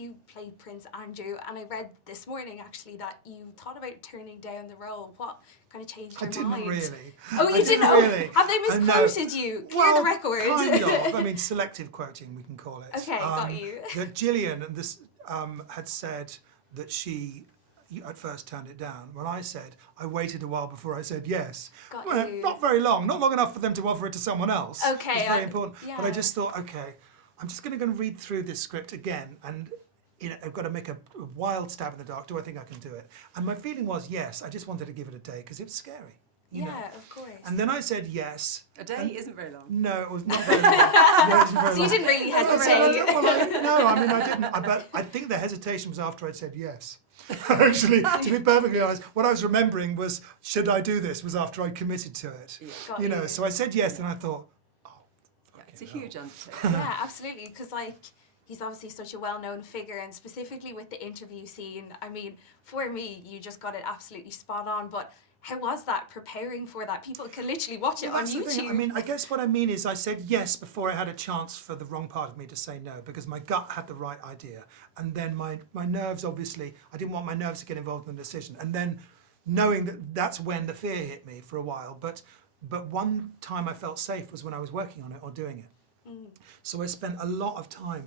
you played Prince Andrew, and I read this morning actually that you thought about turning down the role. What kind of changed your mind? I didn't really. Oh, you didn't? Really. Have they misquoted you? Clear the record. Kind of. I mean, selective quoting, we can call it. Okay, got you. That Gillian and this had said that she at first turned it down. When I said, I waited a while before I said yes. Got Well, you. not very long, not long enough for them to offer it to someone else. Okay. It's very important. Yeah. But I just thought, okay, I'm just going to go and read through this script again, and I've got to make a wild stab in the dark. Do I think I can do it? And my feeling was yes. I just wanted to give it a day because it was scary. You know? Of course. And then I said yes. A day isn't very long. No, it was not very long. No, it wasn't very So you long. didn't really hesitate. No, I mean I didn't. But I think the hesitation was after I'd said yes. Actually, to be perfectly honest, what I was remembering was, should I do this? Was after I committed to it. Yeah. Got You know, so I said yes, and I thought, oh, Yeah, it's a huge undertaking. Yeah, absolutely. Because he's obviously such a well-known figure, and specifically with the interview scene. I mean, for me, you just got it absolutely spot on. But how was that preparing for that? People can literally watch it on That's the YouTube. thing. I mean, I guess what I mean is I said yes before I had a chance for the wrong part of me to say no, because my gut had the right idea. And then my nerves, obviously, I didn't want my nerves to get involved in the decision. And then knowing that's when the fear hit me for a while. But one time I felt safe was when I was working on it or doing it. So I spent a lot of time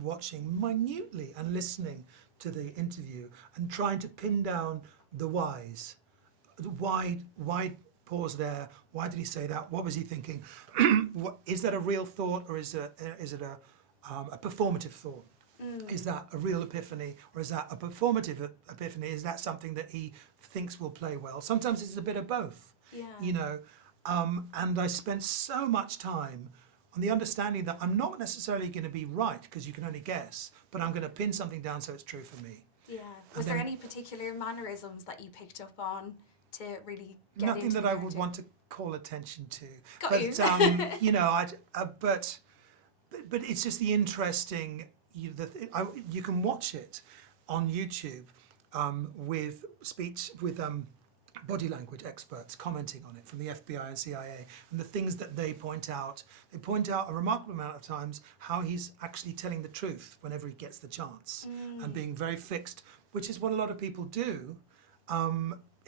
watching minutely and listening to the interview and trying to pin down the whys. Why pause there? Why did he say that? What was he thinking? Is that a real thought, or is it a performative thought? Is that a real epiphany, or is that a performative epiphany? Is that something that he thinks will play well? Sometimes it's a bit of both. Yeah. You know, and I spent so much time on the understanding that I'm not necessarily going to be right, because you can only guess, but I'm going to pin something down so it's true for me. Yeah. Was there any particular mannerisms that you picked up on to really get Nothing into that the I would character? want to call attention to. Got but you. you know, but it's just the interesting. You can watch it on YouTube with body language experts commenting on it from the FBI and CIA, and the things that they point out. They point out a remarkable amount of times how he's actually telling the truth whenever he gets the chance, and being very fixed, which is what a lot of people do.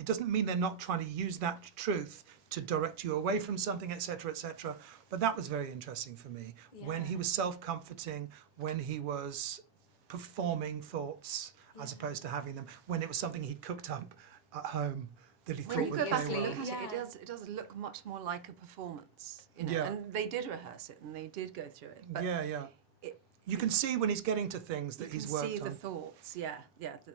It doesn't mean they're not trying to use that truth to direct you away from something, etc., etc. But that was very interesting for me. When he was self-comforting, when he was performing thoughts as opposed to having them, when it was something he'd cooked up at home that he When thought you would go play back and well. look at Yeah. it does look much more like a performance, you know. Yeah. And they did rehearse it, and they did go through it. But Yeah. You can see when he's getting to things that he's worked on. You can see the thoughts,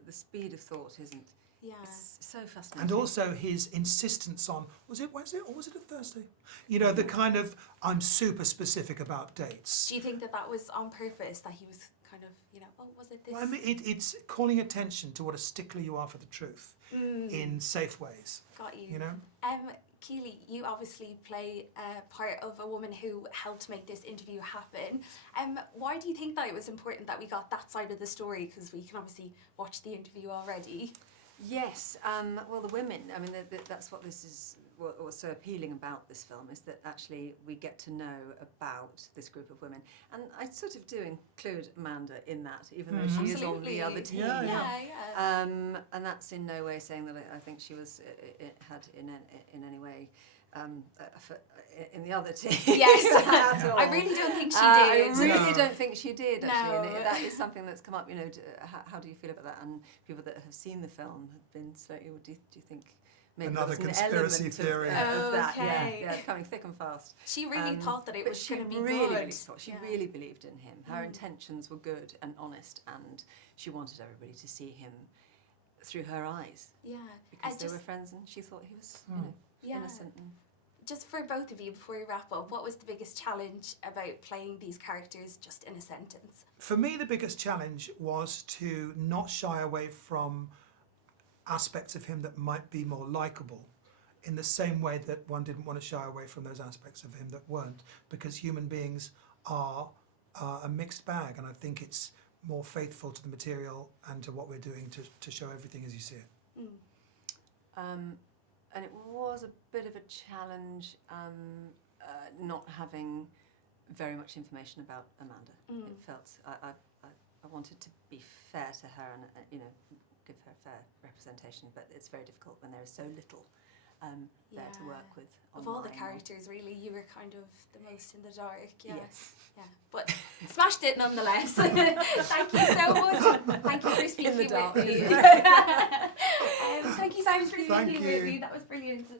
the speed of thought isn't. Yeah. It's so fascinating. And also his insistence on, was it Wednesday or was it a Thursday? You know, the kind of, I'm super specific about dates. Do you think that was on purpose, that he was kind of, you know, oh, was it this? Well, I mean, it's calling attention to what a stickler you are for the truth in safe ways. Got you. You know? Keeley, you obviously play part of a woman who helped make this interview happen. Why do you think that it was important that we got that side of the story? Because we can obviously watch the interview already. Yes, well, the women, I mean, that's what this is, what was so appealing about this film, is that actually we get to know about this group of women. And I sort of do include Amanda in that, even though she is on the other team. Yeah. And that's in no way saying that I think she was, had in any way, in the other team. Yes, at all. I really don't think she did. I really don't think she did, actually. No. And that is something that's come up, you know, how do you feel about that? And people that have seen the film have been slightly, do you think maybe Another there was conspiracy an theory. element of that? Okay. Yeah, coming thick and fast. She really thought that it was going to be really, good. really thought, she really believed in him. Her intentions were good and honest, and she wanted everybody to see him through her eyes. Yeah. Because they were friends, and she thought he was, you know, innocent. And just for both of you, before we wrap up, what was the biggest challenge about playing these characters, just in a sentence? For me, the biggest challenge was to not shy away from aspects of him that might be more likeable, in the same way that one didn't want to shy away from those aspects of him that weren't, because human beings are a mixed bag, and I think it's more faithful to the material and to what we're doing to show everything as you see it. And it was a bit of a challenge not having very much information about Amanda. It felt, wanted to be fair to her and give her fair representation, but it's very difficult when there is so little there to work with. Of all the online. characters, really, you were kind of the most in the dark. Yeah. Yes. Yeah. But smashed it nonetheless. Thank you so much. Thank you for speaking In the dark, with me. isn't it? Thank you so much for Thank speaking you. with me. That was brilliant.